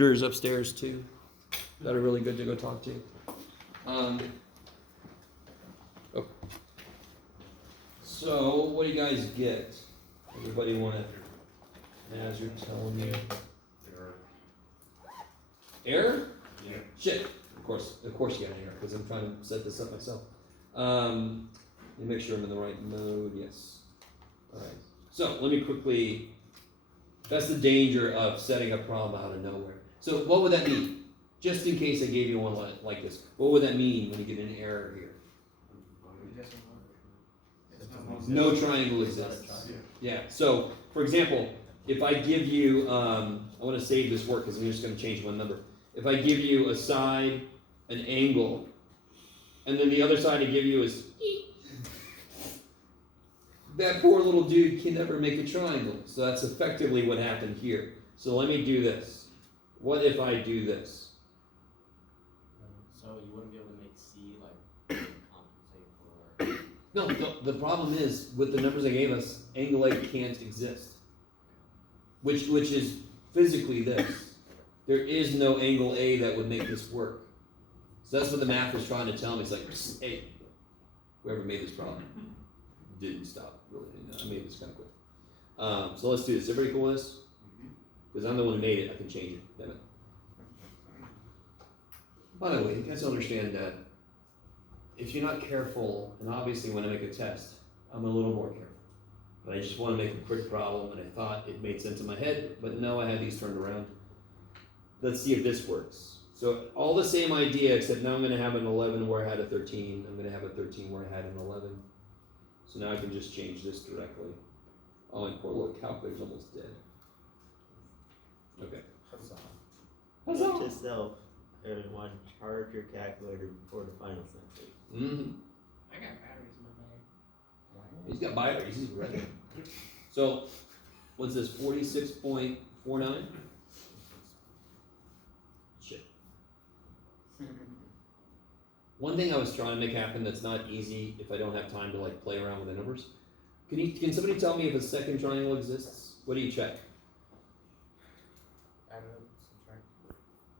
There's upstairs too that are really good to go talk to. Oh. So, what do you guys get? Everybody want to, as you're telling me. Error? Yeah. Shit. Of course you got an error because I'm trying to set this up myself. Let me make sure I'm in the right mode. Yes. All right. So let me quickly. That's the danger of setting a problem out of nowhere. So what would that mean? Just in case I gave you one like this, what would that mean when you get an error here? No triangle exists. Yeah. So for example, if I give you, I want to save this work because I'm just going to change one number. If I give you a side, an angle, and then the other side I give you is that poor little dude can never make a triangle. So that's effectively what happened here. So let me do this. What if I do this? So you wouldn't be able to make C like compensate for. No, the problem is with the numbers I gave us, angle A can't exist. Which is physically this. There is no angle A that would make this work. So that's what the math was trying to tell me. It's like, hey, whoever made this problem didn't stop. Really, I made this kind of quick. So let's do this. Everybody cool with this? Because I'm the one who made it. I can change it. Damn it. By the way, you guys understand that if you're not careful, and obviously when I make a test, I'm a little more careful. But I just want to make a quick problem, and I thought it made sense in my head, but no, I had these turned around. Let's see if this works. So all the same idea, except now I'm going to have an 11 where I had a 13. I'm going to have a 13 where I had an 11. So now I can just change this directly. Oh, and poor little calculator's almost dead. Okay. Note to self, everyone, charge your calculator before the final assembly. Mm-hmm. I got batteries in my bag. He's got batteries. He's ready. So, what's this? 46.49. Shit. One thing I was trying to make happen that's not easy if I don't have time to like play around with the numbers. Can somebody tell me if a second triangle exists? What do you check? Add up, subtract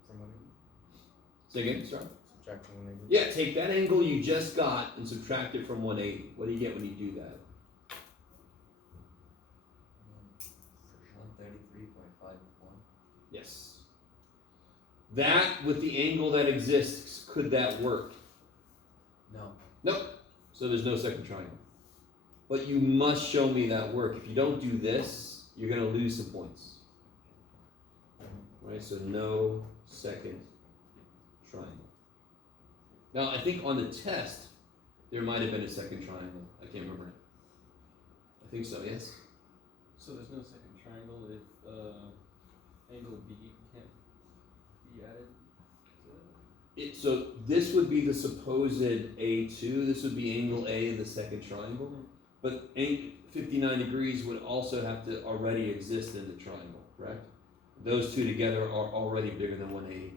from 180. Say again, start. Subtract from 180. Yeah, take that angle you just got and subtract it from 180. What do you get when you do that? 133.51. Yes. That with the angle that exists, could that work? No. Nope. So there's no second triangle. But you must show me that work. If you don't do this, you're going to lose some points. Right? So no second triangle. Now, I think on the test, there might have been a second triangle. I can't remember it. I think so, yes? So there's no second triangle if angle B can't be added to it? So this would be the supposed A2. This would be angle A, the second triangle. But 59 degrees would also have to already exist in the triangle, correct? Those two together are already bigger than 180.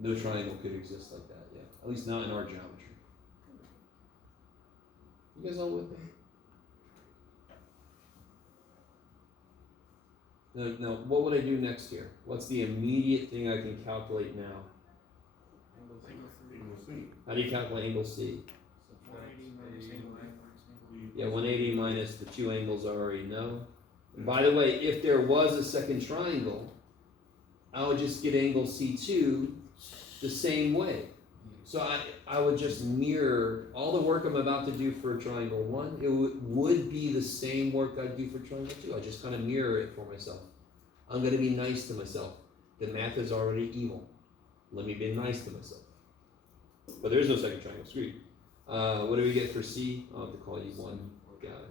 No triangle could exist like that, yeah. At least not in our geometry. You guys all with me? Now, what would I do next here? What's the immediate thing I can calculate now? Angle C. How do you calculate angle C? 180 minus angle A minus angle B. Yeah, 180 minus the two angles I already know. And by the way, if there was a second triangle, I would just get angle C2 the same way. So I would just mirror all the work I'm about to do for triangle 1. It would be the same work I'd do for triangle 2. I just kind of mirror it for myself. I'm going to be nice to myself. The math is already evil. Let me be nice to myself. But there is no second triangle. Screw you. What do we get for C? I'll have to call you one guy.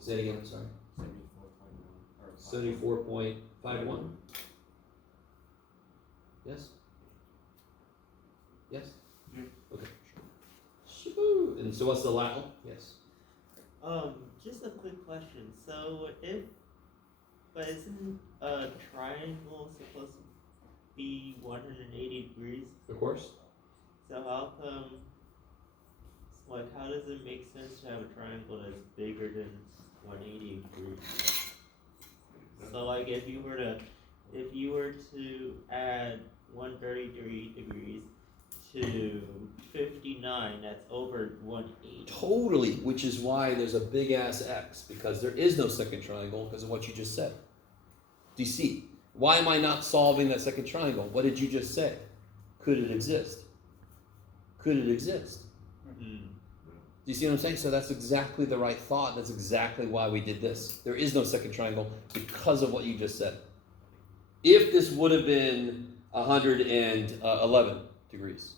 Say it again, sorry. 74.51. Yes? Yes? Yeah. Okay. Shoo. And so what's the last? Yes. Just a quick question. So but isn't a triangle supposed to be 180 degrees? Of course. So how come, how does it make sense to have a triangle that's bigger than 180 degrees? So if you were to if you were to add 133 degrees to 59, that's over 180. Totally, which is why there's a big ass X, because there is no second triangle because of what you just said. Do you see? Why am I not solving that second triangle? What did you just say? Could it exist? Could it exist? Mm. Do you see what I'm saying? So that's exactly the right thought. That's exactly why we did this. There is no second triangle because of what you just said. If this would have been 111 degrees,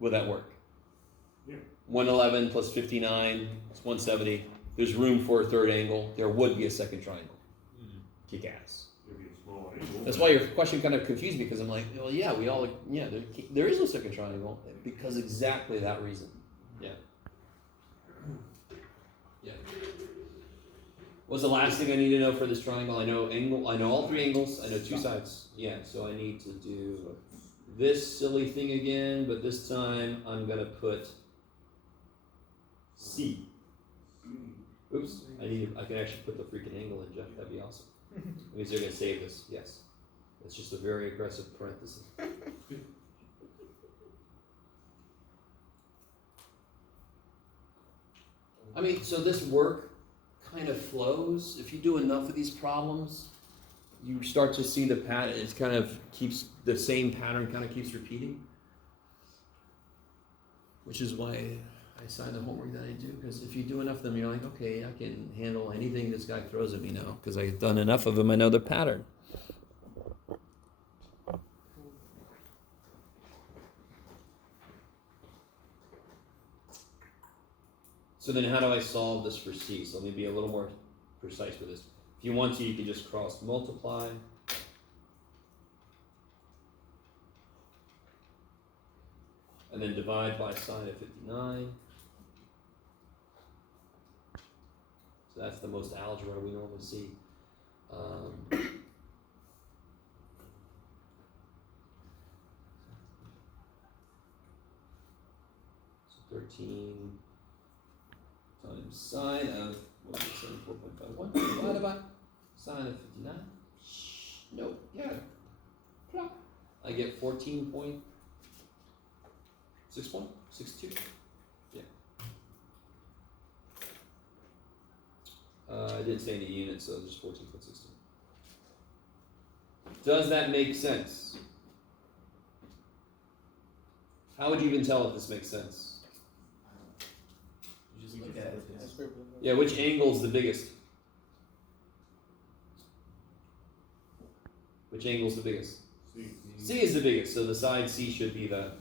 would that work? Yeah. 111 plus 59 is 170. There's room for a third angle. There would be a second triangle. Kick ass. Maybe a small angle. That's why your question kind of confused me, because I'm like, well, yeah, there is no second triangle because exactly that reason. Yeah. Yeah. What's the last thing I need to know for this triangle? I know angle. I know all three angles. I know two sides. Yeah. So I need to do this silly thing again, but this time I'm gonna put C. Oops. I can actually put the freaking angle in, Jeff. That'd be awesome. That means they're gonna save this. Yes. It's just a very aggressive parenthesis. I mean, so this work kind of flows. If you do enough of these problems, you start to see the pattern. It kind of keeps the same pattern, kind of keeps repeating. Which is why I assign the homework that I do. Because if you do enough of them, you're like, okay, I can handle anything this guy throws at me now. Because I've done enough of them, I know the pattern. So then how do I solve this for C? So let me be a little more precise with this. If you want to, you can just cross multiply. And then divide by sine of 59. So that's the most algebra we normally see. So 13 times sine of 74.51 divided by sine of 59. Nope, yeah. Plop. I get 14.61. 62. Yeah. I didn't say any units, so just 14.62. Does that make sense? How would you even tell if this makes sense? You just look at it. Yeah, which angle's the biggest? Which angle's the biggest? C. C is the biggest, so the side C should be the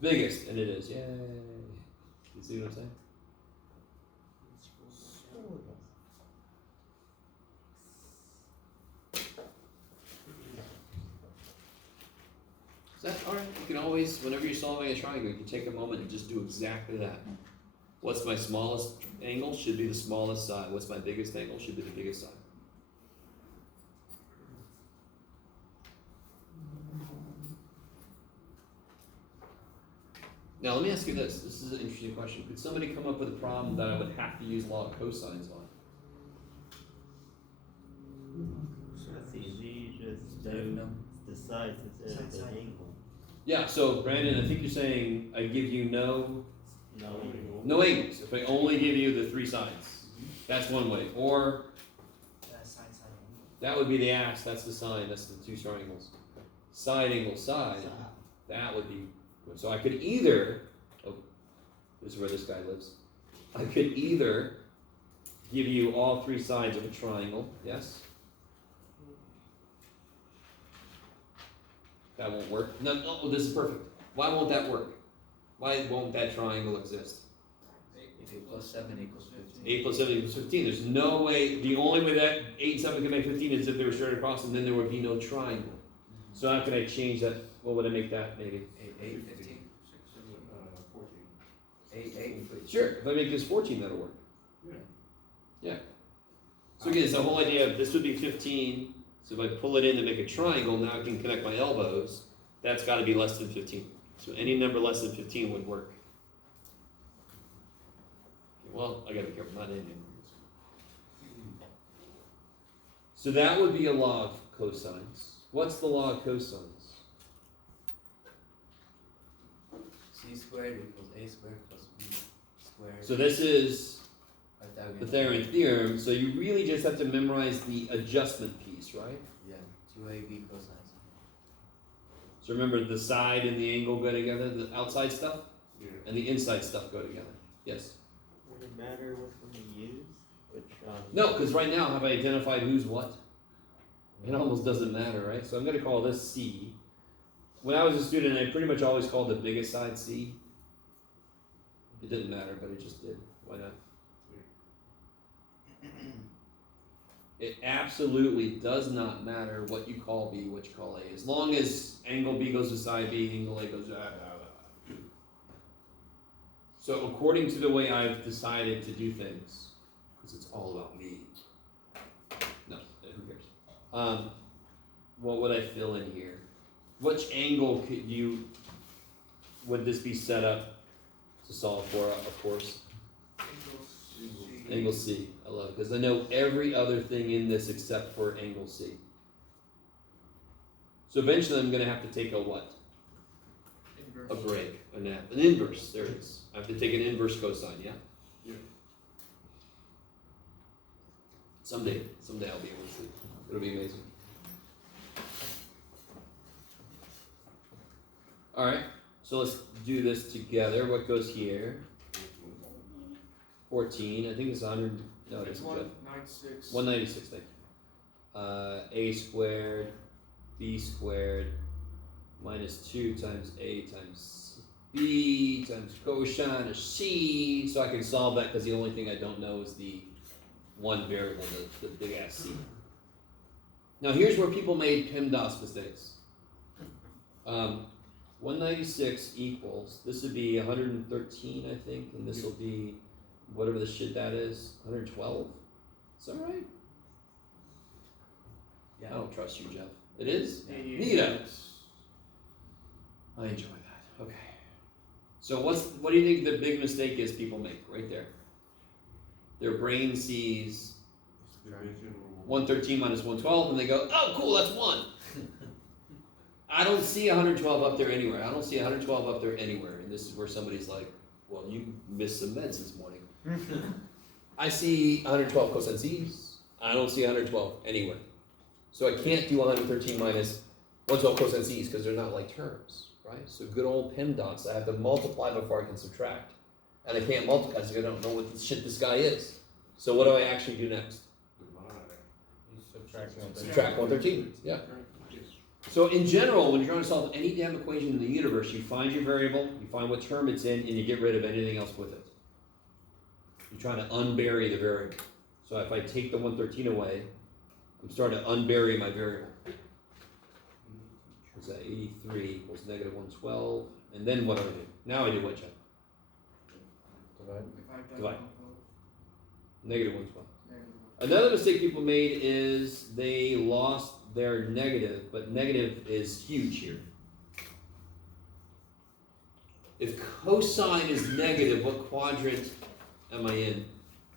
biggest, and it is. Yay! You see what I'm saying? Is that alright? You can always, whenever you're solving a triangle, you can take a moment and just do exactly that. What's my smallest angle? Should be the smallest side. What's my biggest angle? Should be the biggest side. Now let me ask you this. This is an interesting question. Could somebody come up with a problem that I would have to use log cosines on? That's easy. Just do the sides instead of the angle. Yeah, so Brandon, I think you're saying I give you no angles. If I only give you the three sides. That's one way. Or that would be the ass, that's the sine, that's the two triangles. Side angle side, that would be good. So I could either, this is where this guy lives. I could either give you all three sides of a triangle, yes? That won't work. No, this is perfect. Why won't that work? Why won't that triangle exist? If 8 plus 7 equals 15. 8 plus 7 equals 15. There's no way, the only way that 8 and 7 can make 15 is if they were straight across, and then there would be no triangle. So how can I change that? What would I make that maybe? 8, 15. 14. 8, 15. Sure, if I make this 14, that'll work. Yeah. Yeah. So again, it's the whole idea of this would be 15. So if I pull it in to make a triangle, now I can connect my elbows. That's got to be less than 15. So any number less than 15 would work. Well, I got to be careful, not any number. So that would be a law of cosines. What's the law of cosines? C squared equals A squared plus B squared. So this is Pythagorean. Pythagorean theorem, so you really just have to memorize the adjustment piece, right? Yeah, 2AB cosine. So remember, the side and the angle go together, the outside stuff Yeah. and the inside stuff go together. Yes? Would it matter which one you use? Which, No, because right now have I identified who's what? It almost doesn't matter, right? So I'm going to call this C. When I was a student, I pretty much always called the biggest side C. It didn't matter, but it just did. Why not? It absolutely does not matter what you call B, what you call A. As long as angle B goes to side B, angle A goes to So according to the way I've decided to do things, because it's all about me. No, who cares? What would I fill in here? Which angle would this be set up to solve for, of course? Angle C. I love it, because I know every other thing in this except for angle C. So eventually I'm going to have to take a what? A break, a nap, an inverse, there it is. I have to take an inverse cosine, yeah? Yeah. Someday I'll be able to. It'll be amazing. Alright, so let's do this together. What goes here? 14, I think it's 100, no it isn't, Jeff. 196. 196, thank you. A squared, B squared, minus 2 times A times B times cosine of C. So I can solve that because the only thing I don't know is the one variable, the big ass C. Now here's where people made PEMDAS mistakes. 196 equals, this would be 113 I think, and this will be whatever the shit that is, 112? Is that right? Yeah. I don't trust you, Jeff. It is? Yeah. Neato. I enjoy that. Okay. So what do you think the big mistake is people make right there? Their brain sees Division or 113 minus 112 and they go, oh cool, that's 1. I don't see 112 up there anywhere. I don't see 112 up there anywhere. And this is where somebody's like, well, you missed some meds this morning. I see 112 cosine C's. I don't see 112 anywhere. So I can't do 113 minus 112 cosine C's because they're not like terms, right? So good old PEMDAS, I have to multiply before I can subtract. And I can't multiply because I don't know what the shit this guy is. So what do I actually do next? divide. You subtract 113. Subtract 113, yeah. Yes. So in general, when you're trying to solve any damn equation in the universe, you find your variable, you find what term it's in, and you get rid of anything else with it. You're trying to unbury the variable. So if I take the 113 away, I'm starting to unbury my variable. What's that? 83 equals negative 112. And then what do I do? Now I do what, Jeff? Divide. Negative 112. Another mistake people made is they lost their negative, but negative is huge here. If cosine is negative, what quadrant am I in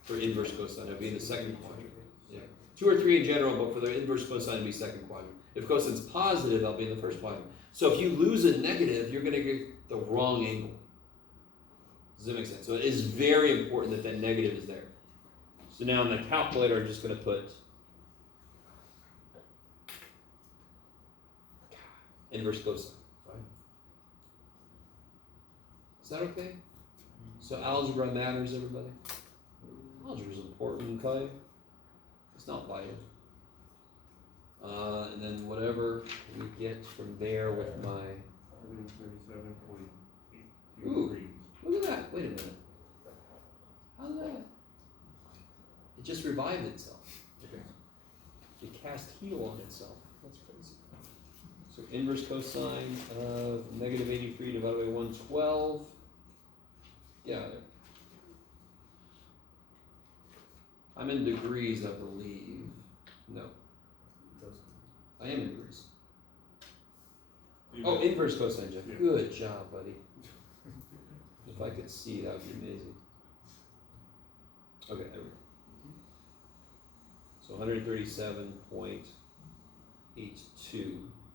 for inverse cosine? I'd be in the second quadrant. Yeah. 2 or 3 in general, but for the inverse cosine, it'd be second quadrant. If cosine's positive, I'll be in the first quadrant. So if you lose a negative, you're going to get the wrong angle. Does that make sense? So it is very important that that negative is there. So now in the calculator, I'm just going to put inverse cosine. Right? Is that okay? So algebra matters, everybody? Algebra is important, okay? It's not vital. And then whatever we get from there with my... 137.82 Ooh. degrees. Look at that. Wait a minute. How's that? It just revived itself. Okay. It cast heel on itself. That's crazy. So inverse cosine of negative 83 divided by 112. Yeah. I'm in degrees, I believe. No. I am in degrees. Oh, inverse cosine, Jeff. Yeah. Good job, buddy. If I could see, that would be amazing. Okay, there we go. So 137.82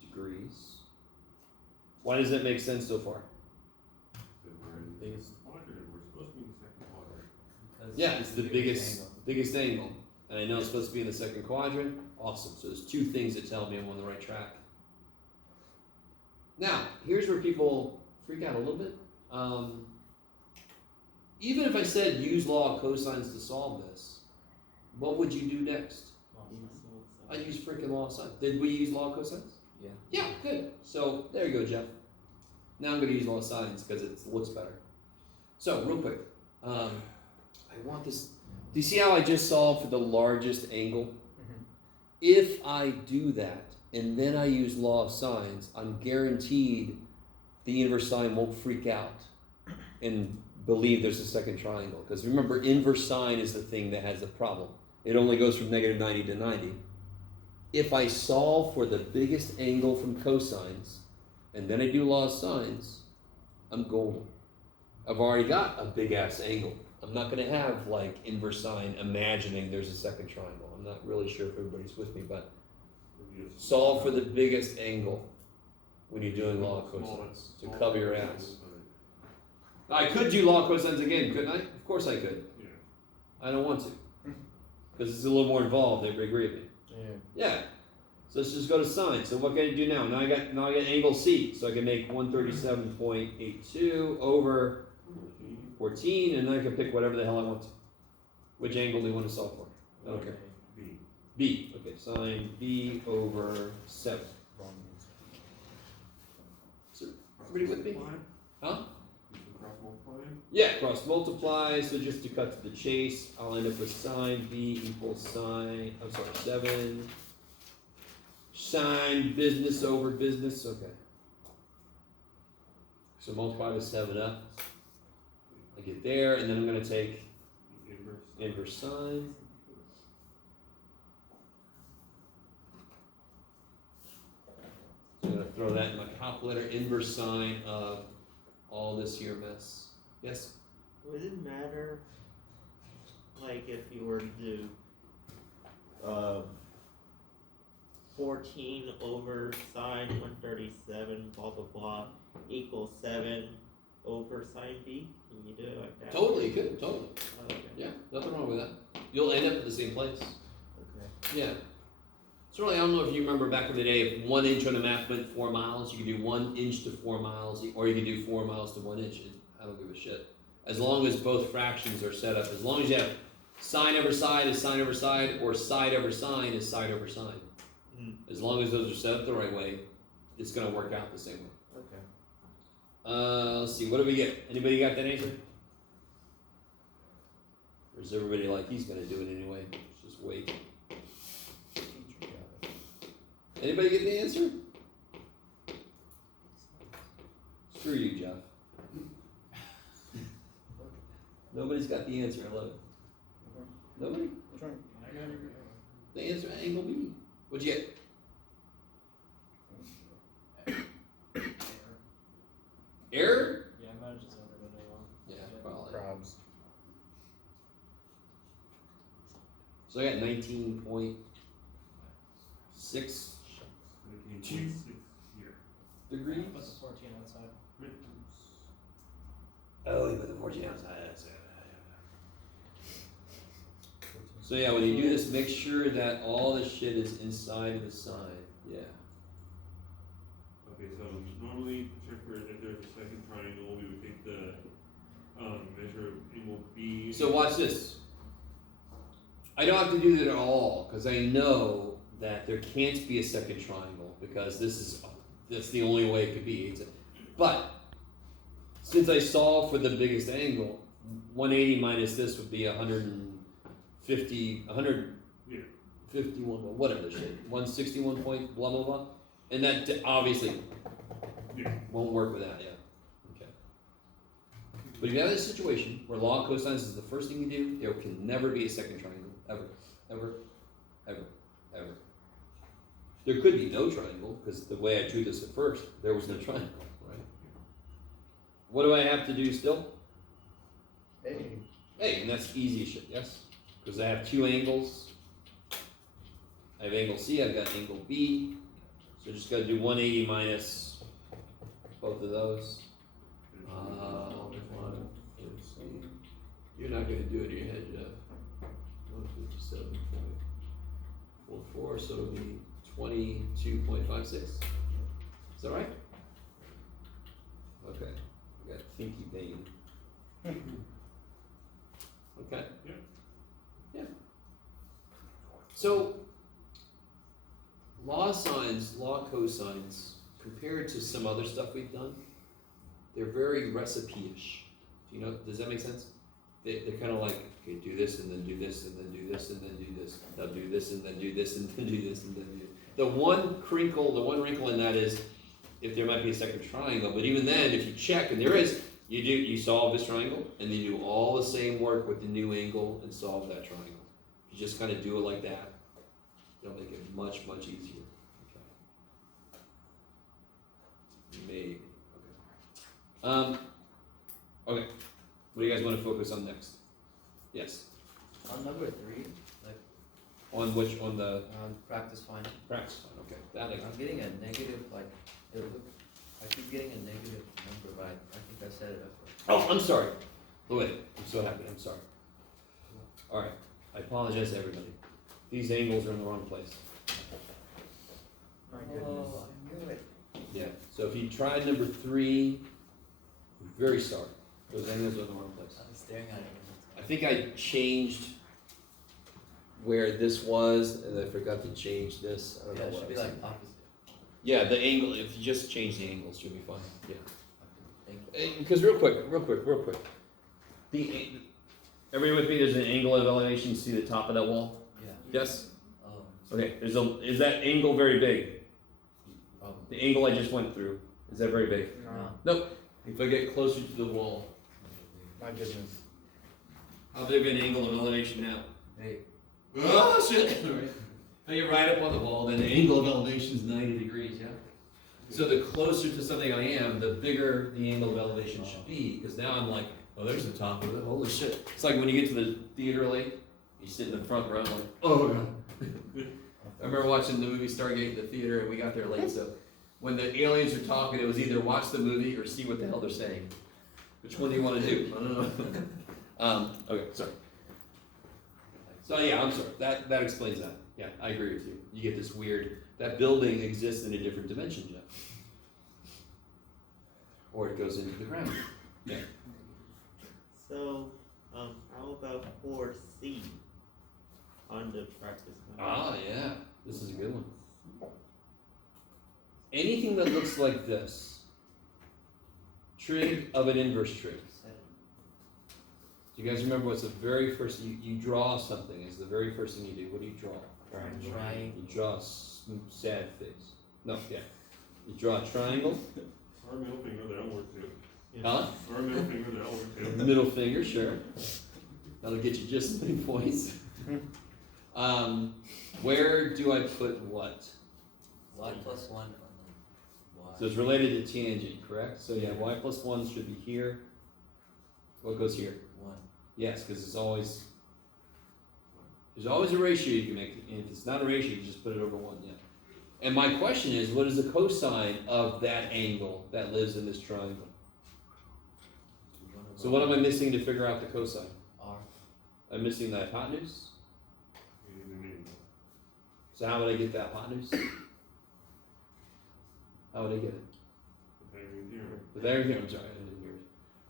degrees. Why does that make sense so far? Then we're in the Biggest- quadrant, we're supposed to be in the second quadrant. Because Yeah, it's the biggest angle. biggest angle. And I know it's supposed to be in the second quadrant. Awesome. So there's two things that tell me I'm on the right track. Now, here's where people freak out a little bit. Even if I said use law of cosines to solve this, what would you do next? I'd use freaking law of sines. Did we use law of cosines? Yeah. Yeah, good. So there you go, Jeff. Now I'm going to use law of sines because it looks better. So real quick, I want this. Do you see how I just solved for the largest angle? If I do that and then I use law of sines, I'm guaranteed the inverse sine won't freak out and believe there's a second triangle. Because remember, inverse sine is the thing that has a problem. It only goes from negative 90 to 90. If I solve for the biggest angle from cosines, and then I do law of sines, I'm golden. I've already got a big ass angle. I'm not gonna have like inverse sine imagining there's a second triangle. I'm not really sure if everybody's with me, but Maybe it's- solve for the biggest angle when you're doing law of Small- cosines to small cover your cosines, ass. but- I could do law of cosines again, couldn't I? Of course I could. Yeah. I don't want to. Because it's a little more involved, everybody agree with me? Yeah. Yeah. So let's just go to sine. So what can I do now? Now I got angle C. So I can make 137.82 over 14, and then I can pick whatever the hell I want to. Which angle do you want to solve for? I don't care. B. B. Okay, sine B over 7. So, everybody with me? Multiply? Huh? You can cross multiply? Yeah, cross multiply. So just to cut to the chase, I'll end up with sine B equals sine, 7. Sine business over business. Okay. So multiply the 7 up. I get there, and then I'm going to take Inverse. inverse sine. So I'm going to throw that in my calculator. Inverse sine of all this here mess. Yes? Would it matter, like, if you were to do 14 over sine 137 blah blah blah equals 7 over sine b? Can you do it like that? Totally, you could. Totally. Okay. Yeah, nothing wrong with that. You'll end up at the same place. Okay. Yeah. Certainly, I don't know if you remember back in the day, if 1 inch on a map meant 4 miles, you could do 1 inch to 4 miles, or you could do 4 miles to 1 inch. I don't give a shit. As long as both fractions are set up, as long as you have sine over side is sine over side, or side over sine is side over sine. Mm. As long as those are set up the right way, it's going to work out the same way. Okay. Let's see, what do we get? Anybody got that answer? Or is everybody like, he's going to do it anyway? Let's just wait. Anybody get the answer? Screw you, Jeff. Nobody's got the answer. I love it. Nobody? The answer, angle B. What'd you get? Error? Yeah, I might have just entered it wrong. Yeah, probably. Crabs. So I got 19.6 Two. Here. degrees. Put the 14 outside. Oh, you put the 14 outside. That's it. So yeah, when you do this, make sure that all the shit is inside of the sine. Yeah. Okay, so normally to check for if there's a second triangle, we would take the measure of angle B. So watch this. I don't have to do that at all because I know that there can't be a second triangle because that's the only way it could be. But since I solved for the biggest angle, 180 minus this would be 151, whatever shit, 161 point, blah, blah, blah. And that obviously Yeah. won't work with that, yeah. Okay. But if you have this situation where law of cosines is the first thing you do, there can never be a second triangle, ever, ever, ever, ever. There could be no triangle, because the way I drew this at first, there was no triangle, right? What do I have to do still? Hey, and that's easy as shit, yes? Because I have two angles, I have angle C, I've got angle B, so just gotta do 180 minus both of those. Let's see. You're not gonna do it in your head, Jeff. 157.44, so it'll be 22.56. Is that right? Okay, I got thinky pain. Okay. Yep. Yeah. So, law signs, law cosines, compared to some other stuff we've done, they're very recipe-ish. Do you know, does that make sense? They're kind of like, okay, do this and then do this and then do this and then do this. Now do this and then do this and then do this and then do. The one wrinkle in that is if there might be a second triangle, but even then, if you check and there is, you solve this triangle and then you do all the same work with the new angle and solve that triangle. You just kind of do it like that. It'll make it much, much easier. Okay. Maybe. Okay. Okay. What do you guys want to focus on next? Yes. On number 3, like, On which? On the practice finding. practice one. Okay. That I got. I'm getting a negative, like, I keep getting a negative number, but I think I said it at first. Oh, I'm sorry. Wait. I'm so happy. I'm sorry. All right. I apologize to everybody. These angles are in the wrong place. My Oh, goodness. I knew it. Yeah. So if you tried number 3, I'm very sorry. Those angles are in the wrong place. I was staring at it. I think I changed where this was, and I forgot to change this. I don't Yeah, know it what should I be was like thinking. opposite. Yeah, the angle. If you just change the angles, you'll be fine. Yeah. Thank you. Because real quick. Everybody with me? There's an angle of elevation. See the top of that wall? Yeah. Yes. Oh, Okay. Is that angle very big? probably. The angle I just went through, is that very big? No. If I get closer to the wall, My goodness. how big an angle of elevation now? Hey, Oh shit! If I get right up on the wall, then the angle of elevation is 90 degrees, yeah? So the closer to something I am, the bigger the angle of elevation should be, because now I'm like, oh, there's the top of it, holy shit. It's like when you get to the theater late, you sit in the front row, like, oh god. I remember watching the movie Stargate in the theater, and we got there late, so when the aliens are talking, it was either watch the movie or see what the hell they're saying. Which one do you want to do? I don't know. Okay, sorry. So yeah, I'm sorry. That explains that. Yeah, I agree with you. You get this weird, that building exists in a different dimension, Jeff. Or it goes into the ground. Yeah. So, how about 4C on the practice number? Ah, yeah. This is a good one. Anything that looks like this, trig of an inverse trig. Do you guys remember what's the very first, you draw something, is the very first thing you do. What do you draw? trying. You draw a sad face. No, yeah. You draw a triangle. Our middle finger, that'll work too. Huh? Our middle finger, that'll work too. Middle finger, sure. That'll get you just as many points. Where do I put what? Y plus 1 on the Y. So it's related to tangent, correct? So yeah, y plus 1 should be here. What goes here? 1. Yes, because there's always a ratio you can make, and if it's not a ratio, you just put it over 1, yeah. And my question is, what is the cosine of that angle that lives in this triangle? So what am I missing to figure out the cosine? R. I'm missing the hypotenuse. You need an angle. So how would I get the hypotenuse? How would I get it? The diagram here. But there here, I'm sorry, I didn't hear it.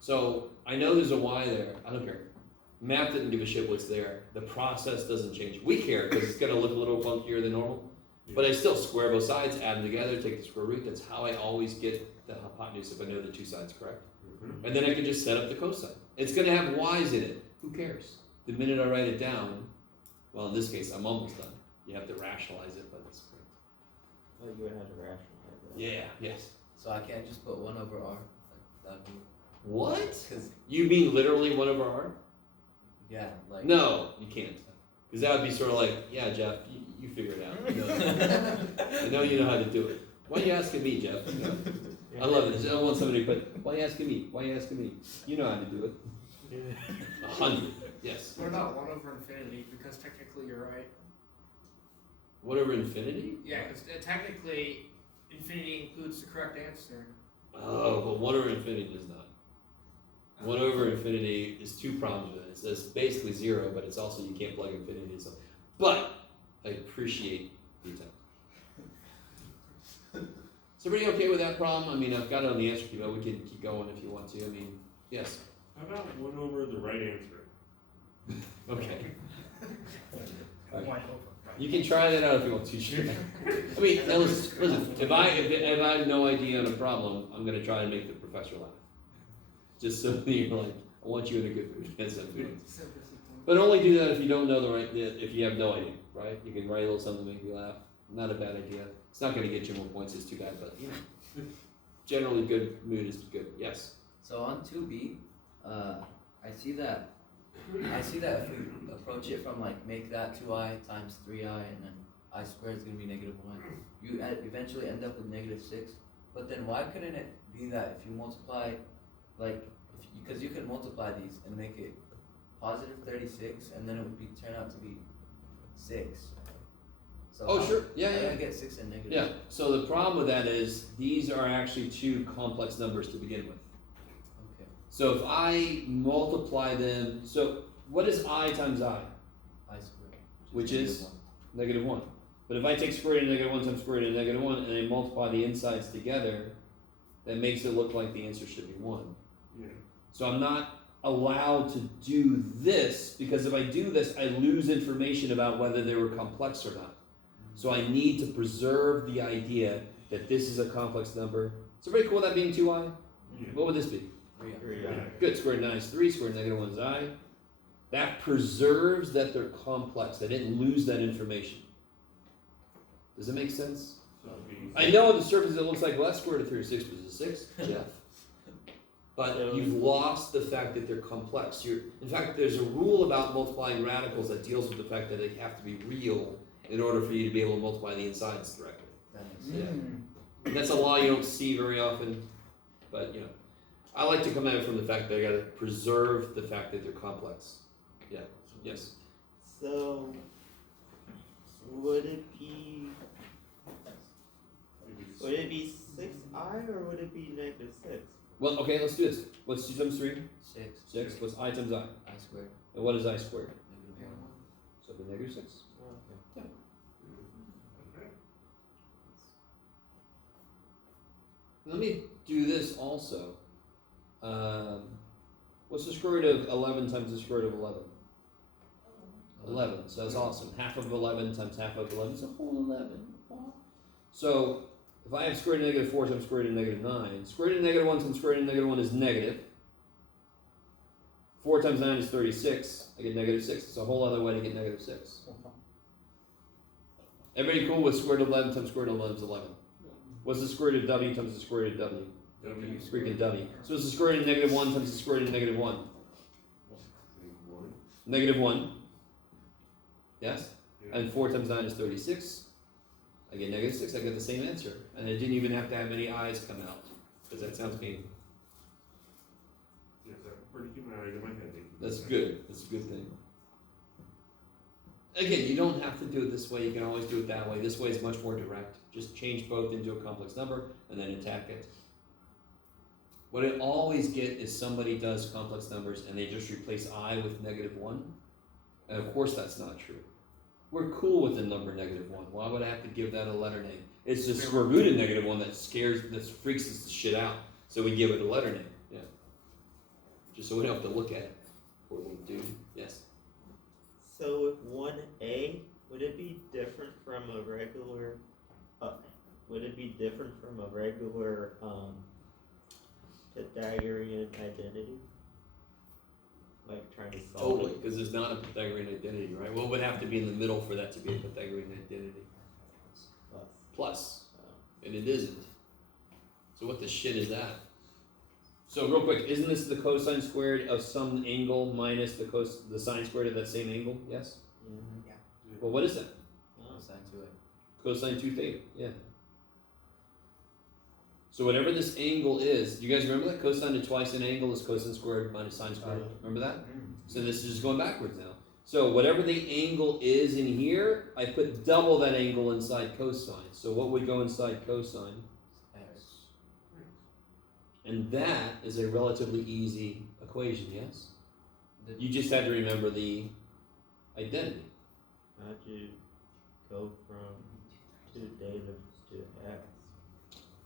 So I know there's a y there. I don't care. Math didn't give a shit what's there. The process doesn't change. We care because it's gonna look a little funkier than normal. But I still square both sides, add them together, take the square root. That's how I always get the hypotenuse if I know the two sides, correct? Mhm. And then I can just set up the cosine. It's gonna have y's in it. Who cares? The minute I write it down, well, in this case, I'm almost done. You have to rationalize it, but it's great. Oh, you would have to rationalize that. Yeah. Yes. So I can't just put 1 over R. Like, that'd be. What? Because, You mean literally 1 over r? yeah, like. No, you can't. Because that would be sort of like, yeah, Jeff, you figure it out. You know, I know you know how to do it. Why are you asking me, Jeff? You know, I love it. I don't want somebody to put, why are you asking me? Why are you asking me? You know how to do it. 100. Yes. What about 1 over infinity? Because technically you're right. 1 over infinity? Yeah, because technically, infinity includes the correct answer. Oh, but 1 over infinity does not. 1 over infinity is 2 problems with it. It says basically 0, but it's also you can't plug infinity in. So, but I appreciate the attempt. Is everybody okay with that problem? I mean, I've got it on the answer key, but we can keep going if you want to. I mean, yes. How about 1 over the right answer? Okay. One over. You can try that out if you want to. Sure. I mean, now listen. If I have no idea on a problem, I'm gonna try and make the professor laugh. Just so that you're like, I want you in a good mood. That's that feeling. But only do that if you don't know the right. If you have no idea, right? You can write a little something to make me laugh. Not a bad idea. It's not gonna get you more points. It's too bad, but you know, generally good mood is good. Yes. So on 2B, I see that if we approach it from like make that 2i times 3i and then I squared is going to be -1, you eventually end up with -6. But then why couldn't it be that if you multiply, like, because you could multiply these and make it positive 36 and then it would turn out to be 6. So Oh sure. Yeah, I yeah. gotta get 6 and negative. Yeah. So the problem with that is these are actually 2 complex numbers to begin with. Okay. So if I multiply them, so what is I times I? I squared. Which is? -1. -1. But if I take square root of -1 times square root of -1 and I multiply the insides together, that makes it look like the answer should be 1. Yeah. So I'm not allowed to do this because if I do this, I lose information about whether they were complex or not. So I need to preserve the idea that this is a complex number. Is everybody cool with that being 2i? Yeah. What would this be? 3i. Yeah. Good, square root of 9 is 3, square root of -1 is I. That preserves that they're complex. I didn't lose that information. Does it make sense? So it'd be- I know on the surface it looks like, well, that's square root of 3 or 6 was a 6, Jeff. But you've lost the fact that they're complex. In fact, there's a rule about multiplying radicals that deals with the fact that they have to be real in order for you to be able to multiply the insides directly. That makes sense. Yeah. That's a law you don't see very often, but you know. I like to come at it from the fact that I gotta preserve the fact that they're complex. Yeah, yes. So, would it be 6i or would it be -6? Well, okay, let's do this. What's 2 times 3? 6. 6. What's I times I? I squared. And what is I squared? -1. So it'd be -6. Okay. Okay. Let me do this also. What's the square root of 11 times the square root of 11? 11. So that's awesome. Half of 11 times half of 11 is a whole 11. So if I have square root of -4 times square root of -9, square root of -1 times square root of -1 is negative. 4 times 9 is 36. I get -6. It's a whole other way to get -6. Everybody cool with square root of 11 times square root of 11 is 11? What's the square root of w times the square root of w? W. Freaking w. So what's the square root of -1 times the square root of -1? -1. Yes? Yeah. And 4 times 9 is 36. I get -6. I get the same answer. And I didn't even have to have any eyes come out. Because that sounds painful. Yes, I've pretty keep my eyes in my head. That's good. That's a good thing. Again, you don't have to do it this way. You can always do it that way. This way is much more direct. Just change both into a complex number and then attack it. What I always get is somebody does complex numbers and they just replace I with -1. And of course that's not true. We're cool with the number -1. Why would I have to give that a letter name? It's the square root of -1 that freaks us the shit out. So we give it a letter name. Yeah. Just so we don't have to look at it. Poor little dude. Yes. So with 1a, would it be different from a regular, Pythagorean identity? Like trying to solve Totally, it? because it's not a Pythagorean identity, right? What would have to be in the middle for that to be a Pythagorean identity? Plus. And it isn't. So what the shit is that? So real quick, isn't this the cosine squared of some angle minus the sine squared of that same angle? Yes? Mhm. Well, what is that? Oh. Cosine 2a. Cosine 2 theta, yeah. So whatever this angle is, do you guys remember that cosine of twice an angle is cosine squared minus sine squared? Remember that? So this is just going backwards now. So whatever the angle is in here, I put double that angle inside cosine. So what would go inside cosine? X. And that is a relatively easy equation, yes? The- You just had to remember the identity. How'd you go from two negatives to x?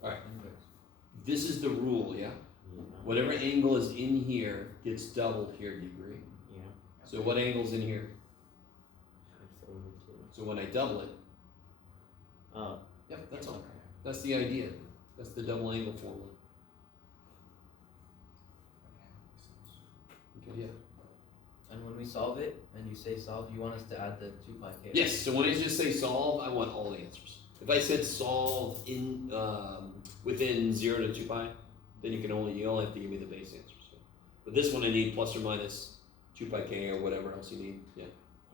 Inverse. This is the rule, yeah? Yeah. Whatever angle is in here gets doubled here, do you agree? Yeah. So what angle's in here? X over two. So when I double it, Oh. yep, that's all. That's the idea. That's the double angle formula. Okay, yeah. And when we solve it, and you say solve, you want us to add the 2 pi k. Yes, so when I just say solve, I want all the answers. If I said solve in within 0 to 2 pi, then you only have to give me the base answers. But this one I need plus or minus 2 pi k or whatever else you need. Yeah.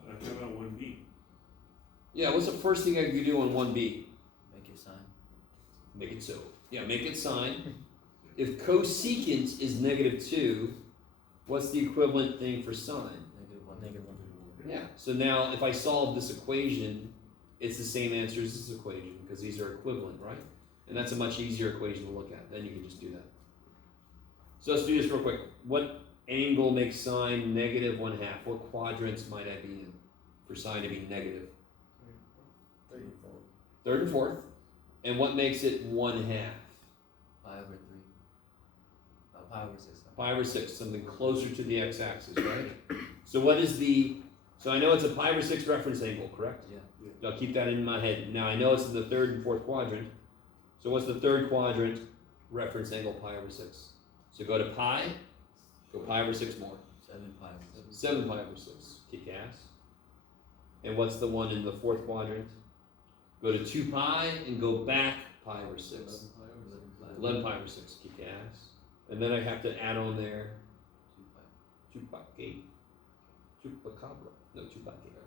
How about 1B? Yeah, what's the first thing I could do on 1b? Make it sign. Make it so. Yeah, make it sine. If cosecant is -2, what's the equivalent thing for sine? -1. Yeah. So now if I solve this equation, it's the same answer as this equation because these are equivalent, right? And that's a much easier equation to look at. Then you can just do that. So let's do this real quick. What angle makes sine -1/2? What quadrants might I be in for sine to be negative? Third and fourth. And what makes it 1/2? Pi over 3. Pi over 6. 5 or 6, something closer to the x-axis, right? So what is the, so I know it's a pi over 6 reference angle, correct? Yeah. I'll keep that in my head. Now I know it's in the third and fourth quadrant. So what's the third quadrant reference angle pi over 6? So go to pi, go pi over 6 more. 7 pi over 6. 7 pi over 6, kick ass. And what's the one in the fourth quadrant? Go to 2 pi and go back pi over 6. 11 pi over 6. 11 pi over 6, kick ass. And then I have to add on there 2 pi. Chupacabra. Chupacabra. No, Chupacabra.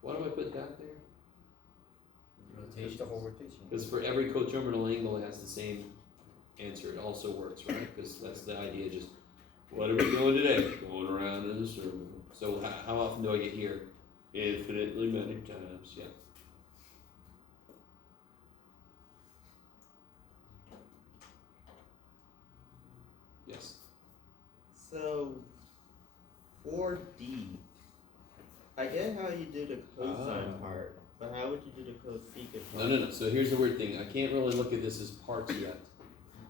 Why do I put that there? Rotation. the whole rotation. Because for every coterminal angle, it has the same answer. It also works, right? Because that's the idea. Just what are we doing today? Going around in a circle. So how often do I get here? Infinitely many times. Yeah. Yes. So, for D, I get how you do the cosine part, but how would you do the cosecant part? No. So here's the weird thing. I can't really look at this as parts yet.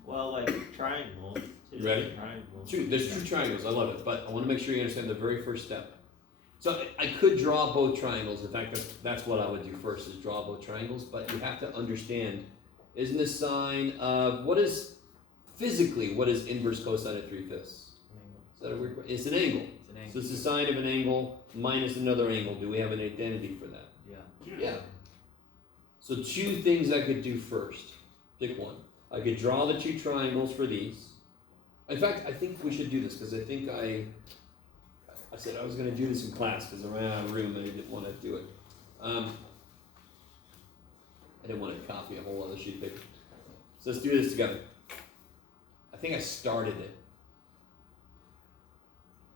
Well, like triangles. You ready? Triangles. There's two triangles. I love it, but I want to make sure you understand the very first step. So I could draw both triangles. In fact, that's what I would do first is draw both triangles. But you have to understand, isn't the sine of what is inverse cosine of 3/5? Is that a weird question? It's an angle. It's an angle. So it's the sine of an angle minus another angle. Do we have an identity for that? Yeah. Yeah. So two things I could do first. Pick one. I could draw the two triangles for these. In fact, I think we should do this because I think I said I was going to do this in class because I ran out of room and I didn't want to do it. I didn't want to copy a whole other sheet of paper. So let's do this together. I think I started it.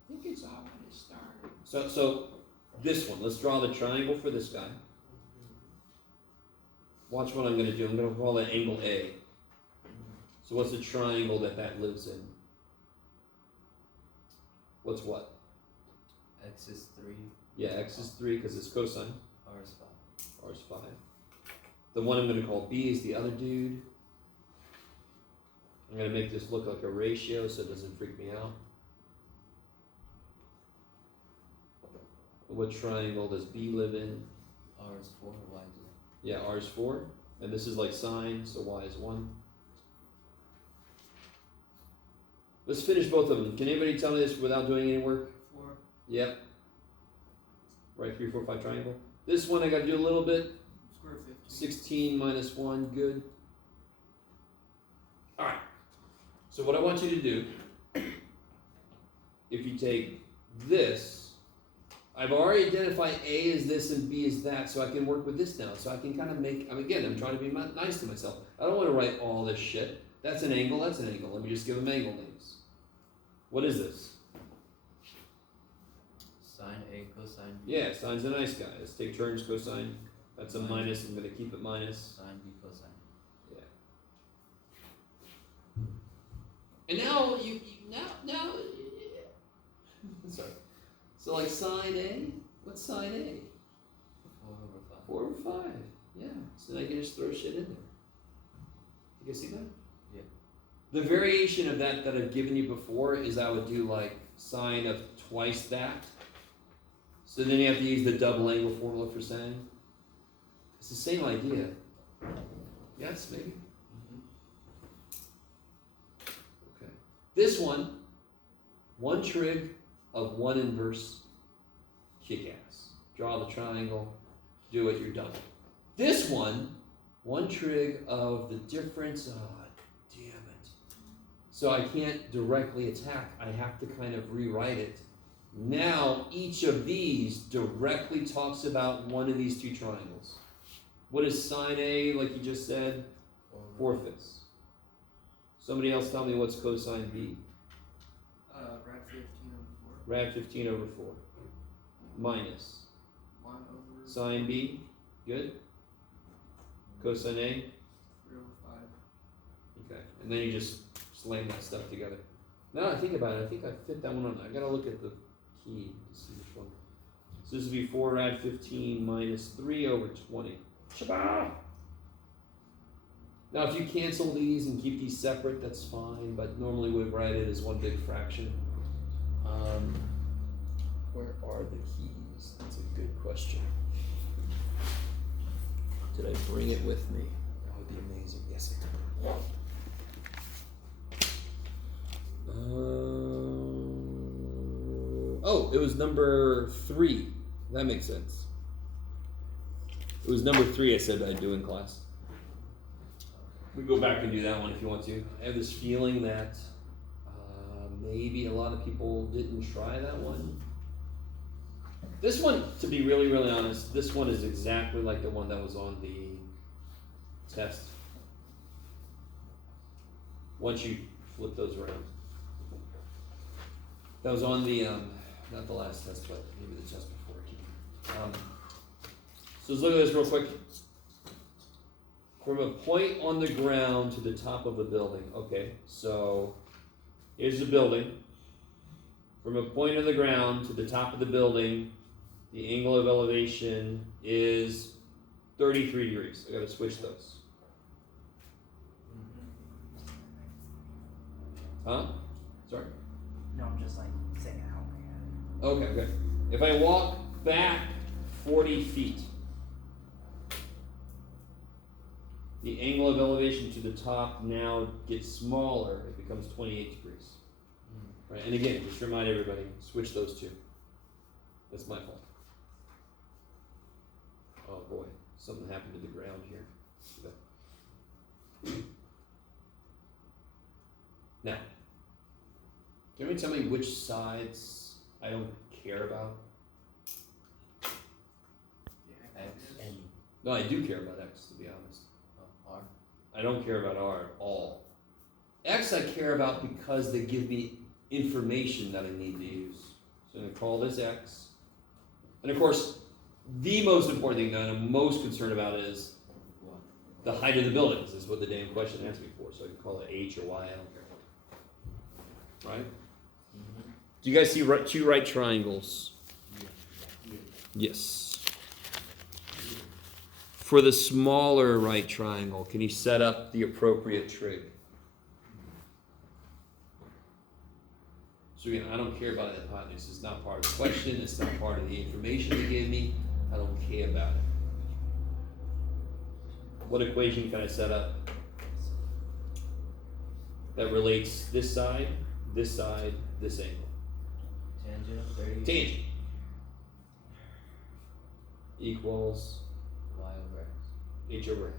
I think it's already started. So this one, let's draw the triangle for this guy. Watch what I'm going to do. I'm going to call that angle A. So what's the triangle that lives in? What's what? X is 3. Yeah, x is 3 because it's cosine. R is 5. R is 5. The one I'm going to call B is the other dude. I'm going to make this look like a ratio so it doesn't freak me out. What triangle does B live in? R is 4. Y is 1. Yeah, R is 4. And this is like sine, so Y is 1. Let's finish both of them. Can anybody tell me this without doing any work? 4. Yep. Right, 3, 4, 5 triangle. This one I got to do a little bit. Square root of 15. 16 minus 1, good. Alright, so what I want you to do, if you take this, I've already identified A as this and B as that, so I can work with this now. So I can kind of make, again, I'm trying to be nice to myself. I don't want to write all this shit. That's an angle, that's an angle. Let me just give them angle names. What is this? Sine A cosine B. Yeah, sine's a nice guy. Let's take turns, cosine. That's a minus, I'm gonna keep it minus. Sine B cosine. And now now sorry. So like sine A, what's sine A? 4 over 5. 4 over 5. Yeah. So then I can just throw shit in there. You guys see that? Yeah. The variation of that I've given you before is I would do like sine of twice that. So then you have to use the double angle formula for sine. It's the same idea. Yes, maybe. Okay. This one trig of one inverse, kick ass. Draw the triangle, do it, you're done. This one trig of the difference, damn it. So I can't directly attack, I have to kind of rewrite it. Now each of these directly talks about one of these two triangles. What is sine A, like you just said? 4/5. Somebody else tell me what's cosine B? Rad 15 over 4. Rad 15 over 4. Minus 1 over sine B, good? Cosine A, 3 over 5. okay. And then you just slam that stuff together. Now that I think about it, I think I fit that one on. I gotta look at the key to see which one. So this would be 4 rad 15 minus 3 over 20. Shabba! Now if you cancel these and keep these separate, that's fine, but normally we'd write it as one big fraction. Where are the keys? That's a good question. Did I bring it with me? That would be amazing. Yes, I did. Oh, it was number 3. That makes sense. It was number 3 I said I'd do in class. We go back and do that one if you want to. I have this feeling that maybe a lot of people didn't try that one. This one, to be really, really honest, this one is exactly like the one that was on the test. Once you flip those around. That was on the, not the last test, but maybe the test before. So let's look at this real quick. From a point on the ground to the top of a building. Okay, so here's the building. From a point on the ground to the top of the building, the angle of elevation is 33 degrees. I gotta switch those. Huh? Sorry? No, I'm just like saying how I had Okay. If I walk back 40 feet, the angle of elevation to the top now gets smaller. It becomes 28 degrees. Right? And again, just remind everybody, switch those two. That's my fault. Oh boy, something happened to the ground here. Now, can you tell me which sides I don't care about? X. No, I do care about X, to be honest. R. I don't care about R at all. X I care about because they give me information that I need to use. So I'm going to call this X. And of course, the most important thing that I'm most concerned about is the height of the buildings. This is what the damn question asked me for. So I can call it H or Y, I don't care. Right? Do you guys see two right triangles? Yes. For the smaller right triangle, can you set up the appropriate trig? So again, I don't care about the hypotenuse. It's not part of the question. It's not part of the information they gave me. I don't care about it. What equation can I set up that relates this side, this angle? Tangent of 30. Tangent equals Y over X. H over X.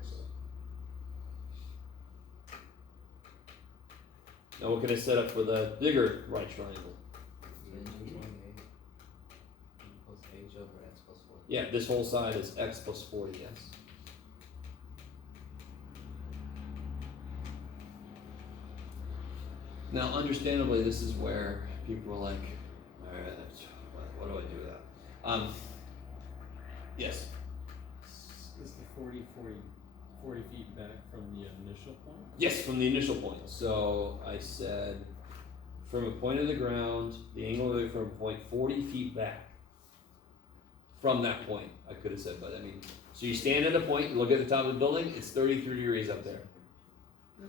Now what can I set up for the bigger right triangle? Tangent 28 equals H over X plus 40. Yeah, this whole side is X plus 40, yes. understandably, this is where people are like, alright, what do I do with that? Yes. Is the 40 feet back from the initial point? Yes, from the initial point. So I said, from a point of the ground, the angle of it from a point 40 feet back. From that point, I could have said, but I mean, so you stand at a point, look at the top of the building, it's 33 degrees up there.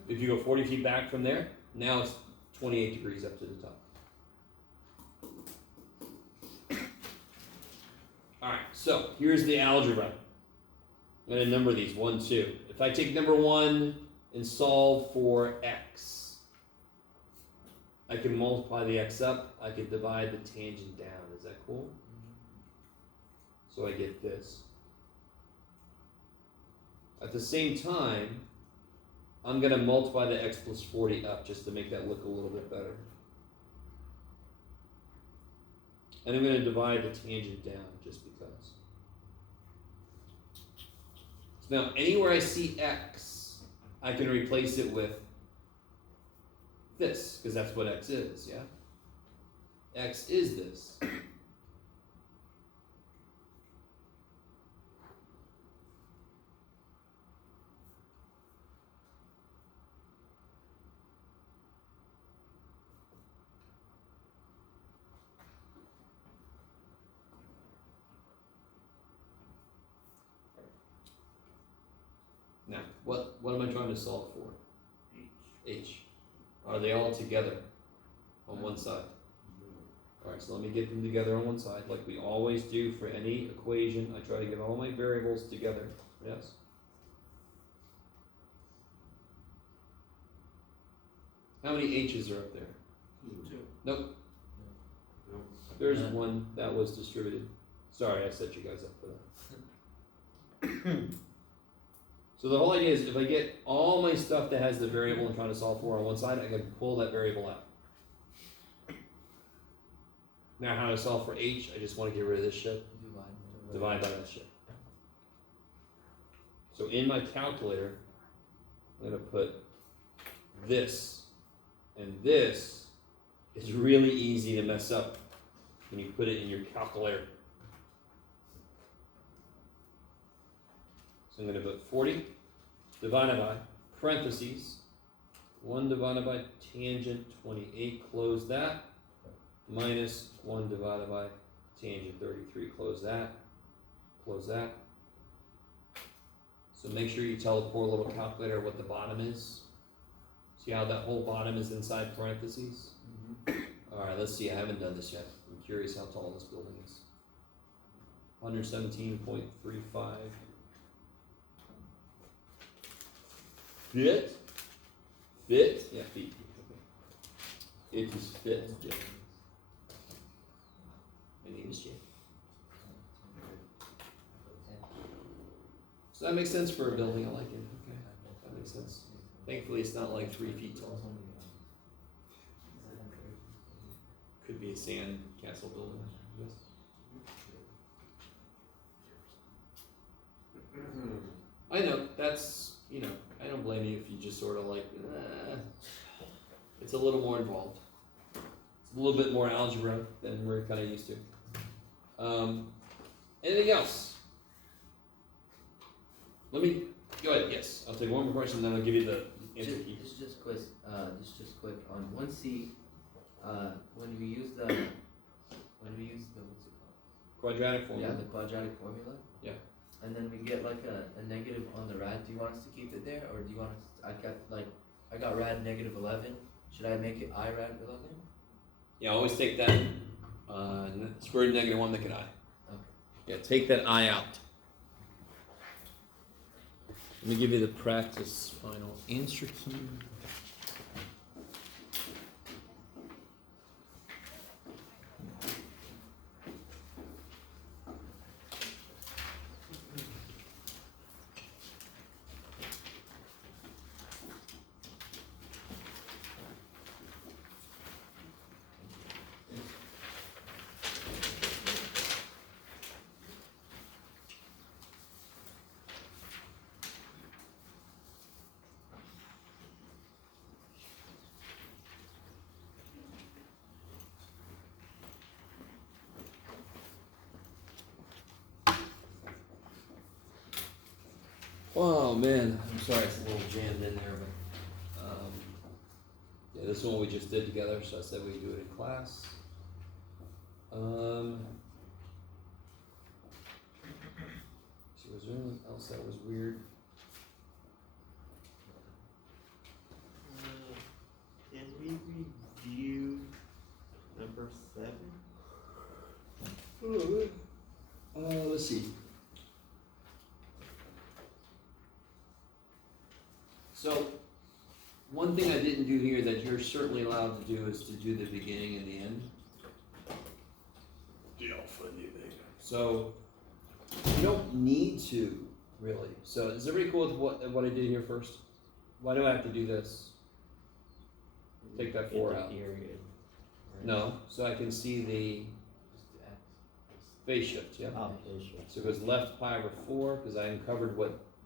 If you go 40 feet back from there, now it's 28 degrees up to the top. Alright, so here's the algebra. I'm going to number these 1, 2. If I take number 1 and solve for x, I can multiply the x up, I can divide the tangent down. Is that cool? So I get this. At the same time, I'm going to multiply the x plus 40 up just to make that look a little bit better. And I'm going to divide the tangent down just because. So now, anywhere I see x, I can replace it with this, because that's what x is, yeah? X is this. Now, what am I trying to solve for? H. Are they all together on one side? Alright, so let me get them together on one side, like we always do for any equation. I try to get all my variables together, yes? How many H's are up there? 2. Nope, No. there's one that was distributed. Sorry, I set you guys up for that. So the whole idea is if I get all my stuff that has the variable I'm trying to solve for on one side, I can pull that variable out. Now how to solve for h, I just want to get rid of this shit. Divide by that shit. So in my calculator, I'm going to put this. And this is really easy to mess up when you put it in your calculator. So I'm going to put 40 divided by parentheses 1 divided by tangent 28, close that, minus 1 divided by tangent 33, close that, close that. So make sure you tell the poor little calculator what the bottom is. See how that whole bottom is inside parentheses? Alright, let's see, I haven't done this yet. I'm curious how tall this building is. 117.35. Fit? Fit? Yeah, feet. Okay. It is fit. Yeah. My name is Jay. So that makes sense for a building, I like it. Okay, that makes sense. Thankfully, it's not like 3 feet tall. Could be a sand castle building. Yes. I know, that's, you know, I don't blame you if you just sort of like, it's a little more involved. It's a little bit more algebra than we're kind of used to. Anything else? Let me, go ahead, yes, I'll take one more question, then I'll give you the answer key. This is just quick, on 1C, when we use the, what's it called? Quadratic formula. Yeah, the quadratic formula. Yeah. And then we get like a negative on the rad. Do you want us to keep it there, or do you want us? I got rad negative 11. Should I make it I rad 11? Yeah, always take that square root of negative 1, make it I. Okay. Yeah, take that I out. Let me give you the practice final answer key. Oh man, I'm sorry it's a little jammed in there, but yeah, this one we just did together, so I said we'd do it in class. See, was there anything else that was weird? Did we review number 7? Let's see. So, one thing I didn't do here that you're certainly allowed to do is to do the beginning and the end. So, you don't need to, really. So, is everybody cool with what I did here first? Why do I have to do this? Take that 4 out. Period. No, so I can see the phase shift, yeah? Oh, for sure. So it goes left pi over 4, because I uncovered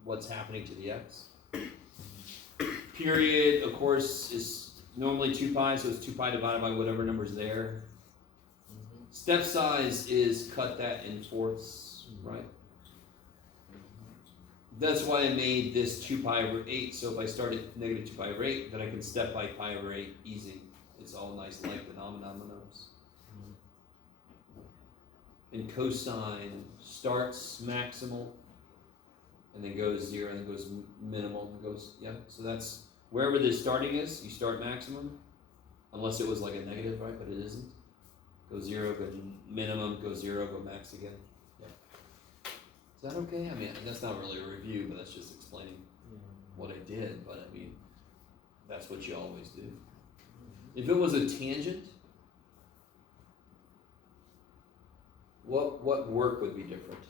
what's happening to the x. Period, of course, is normally 2 pi, so it's 2 pi divided by whatever number's there. Step size is cut that in fourths, right? That's why I made this 2 pi over 8, so if I start at negative 2 pi over 8, then I can step by pi over 8 easy. It's all nice like the nominals. And cosine starts maximal, and then goes 0, and then goes minimal, and goes, yeah, so that's, wherever the starting is, you start maximum, unless it was like a negative, right, but it isn't. Go 0, go minimum, go 0, go max again. Yeah. Is that okay? I mean, that's not really a review, but that's just explaining what I did, but I mean, that's what you always do. If it was a tangent, what work would be different?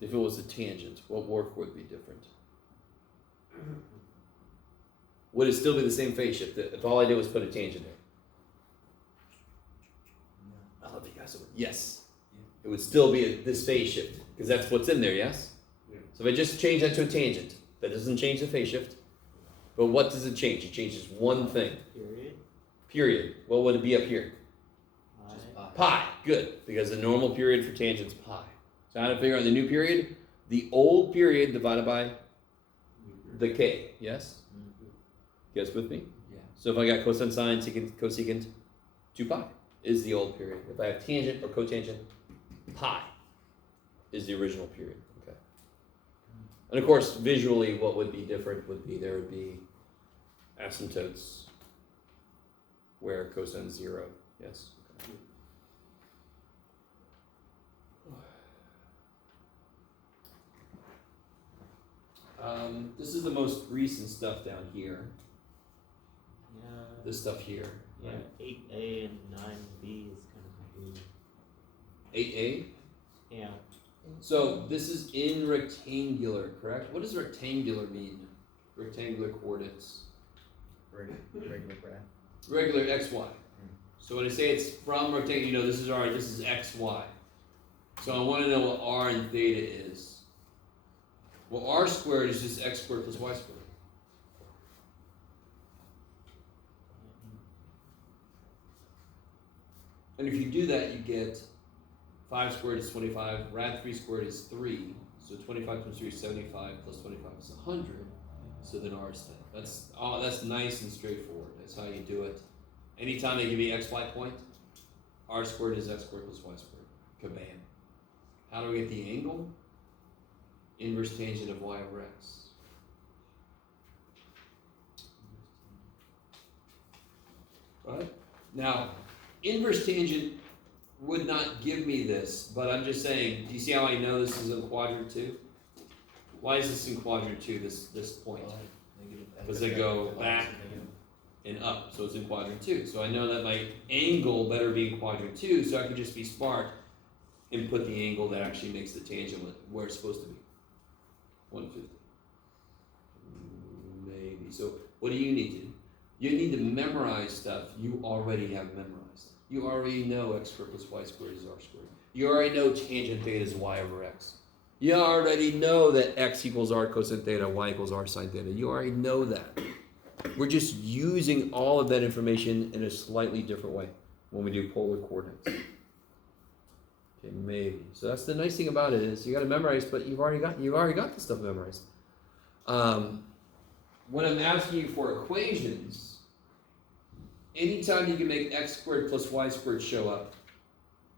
If it was a tangent, what work would be different? Would it still be the same phase shift if all I did was put a tangent there? I love you guys. Yes. It would still be this phase shift, because that's what's in there, yes? Yeah. So if I just change that to a tangent, that doesn't change the phase shift. But what does it change? It changes one thing. Period. Period. What would it be up here? Just pi. Pi. Good. Because the normal period for tangent's pi. So how to figure out the new period? The old period divided by the k. Yes? You guys with me? Yeah. So if I got cosine, sine, secant, cosecant, 2 pi is the old period. If I have tangent or cotangent, pi is the original period. Okay. And of course, visually, what would be different would be there would be asymptotes where cosine 0. Yes. Okay. This is the most recent stuff down here. Yeah. This stuff here. Yeah, 8A and 9B is kind of confusing. 8a. Yeah. So this is in rectangular, correct? What does rectangular mean? Rectangular coordinates. Regular graph. Regular xy. So when I say it's from rectangle, you know this is xy. So I want to know what r and theta is. Well, r squared is just x squared plus y squared. And if you do that, you get 5 squared is 25, rad 3 squared is 3, so 25 times 3 is 75, plus 25 is 100, so then r is 10. That's nice and straightforward. That's how you do it. Anytime they give you xy point, r squared is x squared plus y squared. Kabam. How do we get the angle? Inverse tangent of y over x. Right? Now, inverse tangent would not give me this, but I'm just saying, do you see how I know this is in quadrant 2? Why is this in quadrant 2, this point? Because they go back and up, so it's in quadrant 2. So I know that my angle better be in quadrant 2, so I can just be smart and put the angle that actually makes the tangent where it's supposed to be. 150. Maybe. So what do you need to do? You need to memorize stuff you already have memorized. You already know x squared plus y squared is r squared. You already know tangent theta is y over x. You already know that x equals r cosine theta, y equals r sine theta. You already know that. We're just using all of that information in a slightly different way when we do polar coordinates. Okay, maybe. So that's the nice thing about it is you got to memorize, but you've already got the stuff memorized. When I'm asking you for equations, anytime you can make x squared plus y squared show up,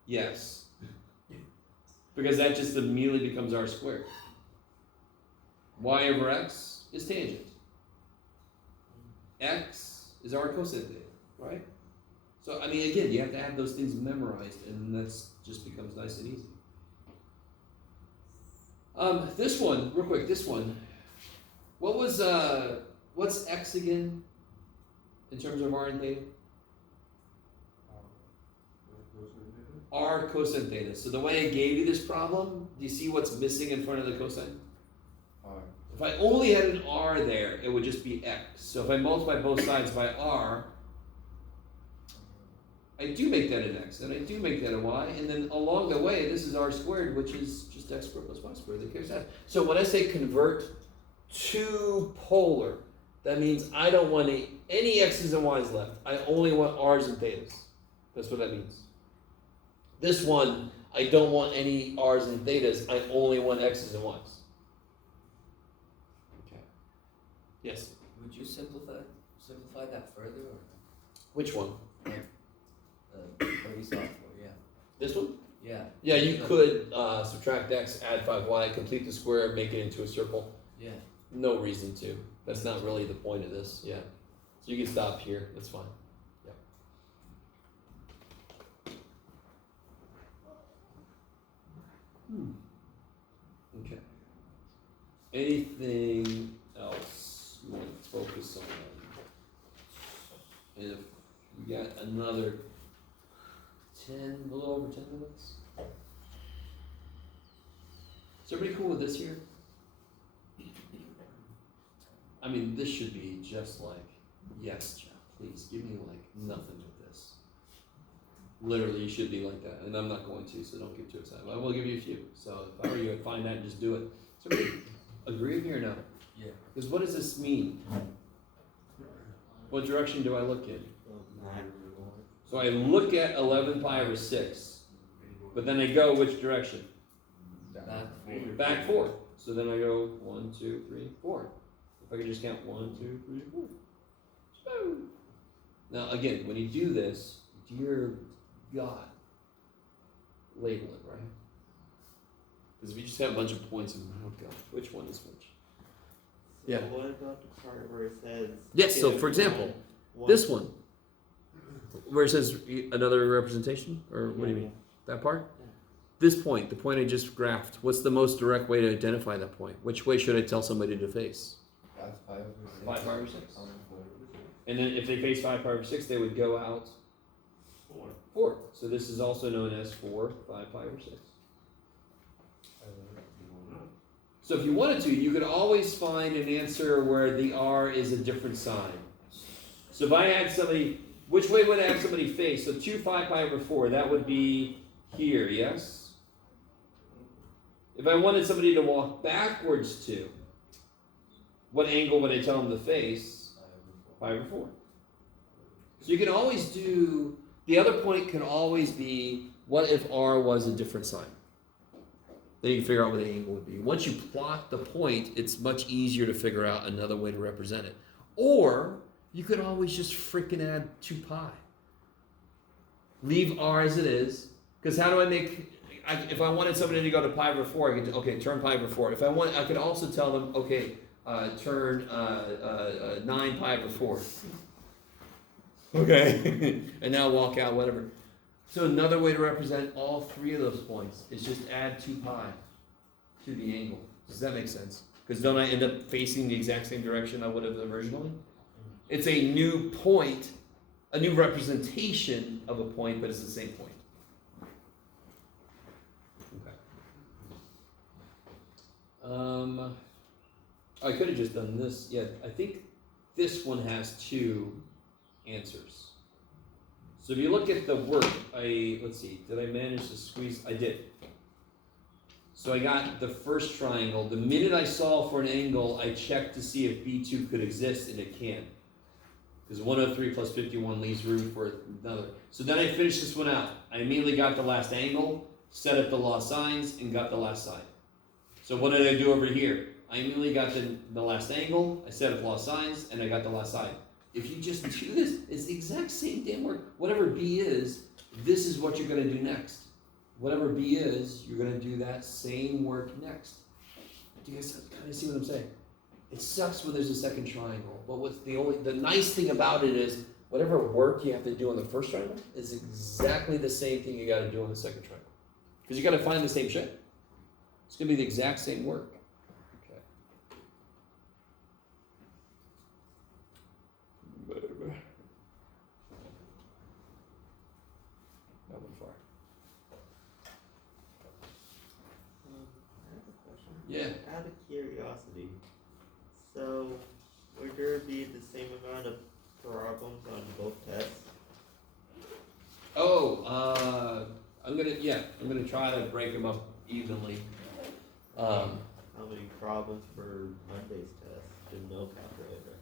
yes, because that just immediately becomes r squared. Y over x is tangent. X is r cosine theta, right? So, I mean, again, you have to have those things memorized, and that's just becomes nice and easy. This one, real quick, this one. What was, what's x again in terms of r and theta? R cosine theta. So the way I gave you this problem, do you see what's missing in front of the cosine? R. If I only had an r there, it would just be x. So if I multiply both sides by r, I do make that an x, and I do make that a y, and then along the way, this is r squared, which is just x squared plus y squared. That carries that. So when I say convert to polar, that means I don't want any x's and y's left. I only want r's and thetas. That's what that means. This one, I don't want any r's and thetas. I only want x's and y's. Okay. Yes. Would you simplify that further, or Which one? what we saw before? Yeah. This one? Yeah. Yeah, you could subtract x, add 5y, complete the square, make it into a circle. Yeah. No reason to. That's not really the point of this. Yeah. So you can stop here. That's fine. Yeah. Okay. Anything else you want to focus on? And if we got another 10, a little over 10 minutes. Is everybody cool with this here? I mean, this should be just like, yes, Jeff, please give me like nothing with this. Literally, you should be like that, and I'm not going to, so don't get too excited. I will give you a few. So if I were you, I'd find that and just do it. So everybody agree with me or no? Yeah. Because what does this mean? What direction do I look in? So I look at 11 pi over 6, but then I go which direction? Back 4. So then I go 1, 2, 3, 4. If I could just count 1, 2, 3, 4. Boom. Now again, when you do this, dear God, label it, right? Because if you just have a bunch of points, oh God, which one is which? So Yeah. what about the part where it says? Yes, so give for example, one- this one, where it says another representation, or what do you mean? That part? Yeah. This point, the point I just graphed, what's the most direct way to identify that point? Which way should I tell somebody to face? 5 over 6. 5 pi over 6. And then if they face 5 pi over 6, they would go out 4. So this is also known as 4, 5 pi over 6. So if you wanted to, you could always find an answer where the r is a different sign. So if I had somebody, which way would I have somebody face? So 2 5 pi over 4, that would be here, yes? If I wanted somebody to walk backwards to, what angle would I tell them to face? Pi over 4. So you can always do, the other point can always be, what if r was a different sign? Then you can figure out what the angle would be. Once you plot the point, it's much easier to figure out another way to represent it. Or, you could always just freaking add 2 pi. Leave r as it is, because how do I make, if I wanted somebody to go to pi over 4, I could, okay, turn pi over 4. If I want, I could also tell them, okay, turn 9 pi over 4. Okay, and now walk out, whatever. So another way to represent all 3 of those points is just add 2 pi to the angle. Does that make sense? Because don't I end up facing the exact same direction I would have originally? It's a new point, a new representation of a point, but it's the same point. Okay. I could have just done this. Yeah, I think this one has 2 answers. So if you look at the work, let's see, did I manage to squeeze? I did. So I got the first triangle. The minute I solved for an angle, I checked to see if B2 could exist, and it can. Because 103 plus 51 leaves room for another. So then I finished this one out. I immediately got the last angle, set up the lost signs, and got the last side. So what did I do over here? I immediately got the last angle, I set up lost signs, and I got the last side. If you just do this, it's the exact same damn work. Whatever B is, this is what you're gonna do next. Whatever B is, you're gonna do that same work next. Do you guys kind of see what I'm saying? It sucks when there's a second triangle, but the nice thing about it is whatever work you have to do on the first triangle is exactly the same thing you gotta do on the second triangle. Because you gotta find the same shit. It's gonna be the exact same work. Okay. That went far. I have a question. Yeah. Out of curiosity, so would there be the same amount of problems on both tests? Oh, I'm gonna try to break them up evenly. How many problems for Monday's test? Didn't know calculator.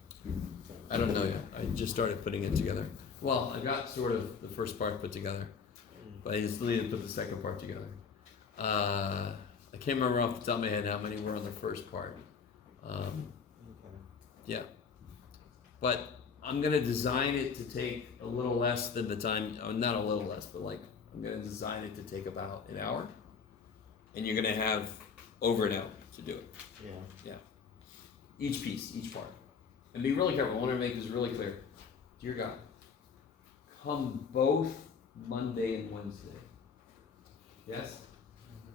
I don't know yet. I just started putting it together. Well, I got sort of the first part put together, but I just need to put the second part together. I can't remember off the top of my head how many were on the first part. Okay. Yeah. But I'm gonna design it to take a little less than the time, not a little less, but like, I'm gonna design it to take about an hour. And you're gonna have over an hour to do it. Yeah. Each piece, each part. And be really careful, I wanna make this really clear. Dear God, come both Monday and Wednesday. Yes?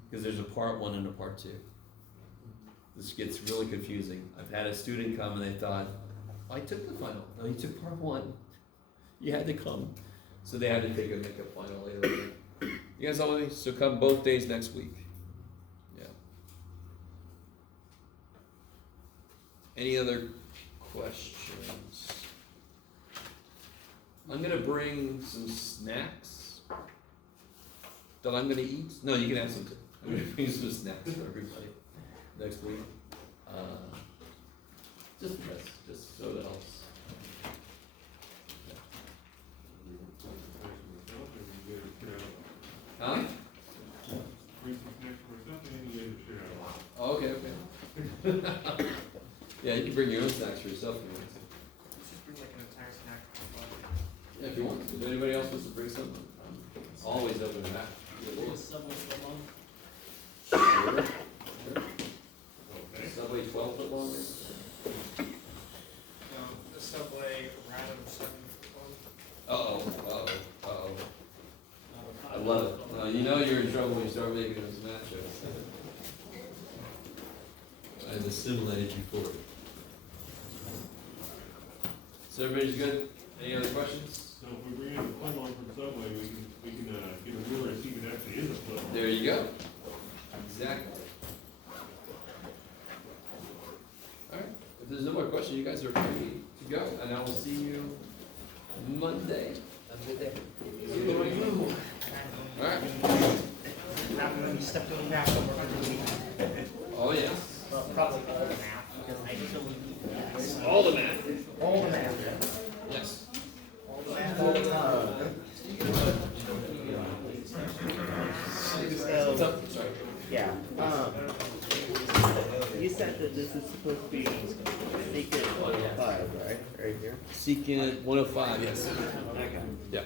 Because there's a part 1 and a part 2. This gets really confusing. I've had a student come and they thought, I took the final. No, you took part 1. You had to come. So they had to take a makeup final later. You guys all with me? So come both days next week. Yeah. Any other questions? I'm gonna bring some snacks that I'm gonna eat. No, you can have some too. I'm gonna bring some snacks for everybody next week. Just because, just so that helps. Huh? Bring some snacks for myself and you guys share out. Oh, okay. Yeah, you can bring your own snacks for yourself if you want to. Just bring like an entire snack. Yeah, if you want to. If anybody else wants to bring something, always open to that. Subway foot long? Sure. Okay. Subway 12 foot long? The Subway random 7 one. Uh-oh. I love it. You know you're in trouble when you start making those matchups. I've assimilated you for it. So everybody's good? Any other questions? So if we bring in the foot long from Subway, we can get a ruler and see if it actually is a foot long. There you go. Exactly. Alright, if there's no more questions, you guys are free to go, and I will see you Monday. Have a good day. Alright. Now, when you step to the math, we're gonna be, Oh, yes. well, probably all the math, because I still need All the math. all the math. Yes. All the math, all the time. What's So, up? Sorry. Yeah. You said that this is supposed to be secret 105, right? Right here. Secant 105, yes. Okay. Yep.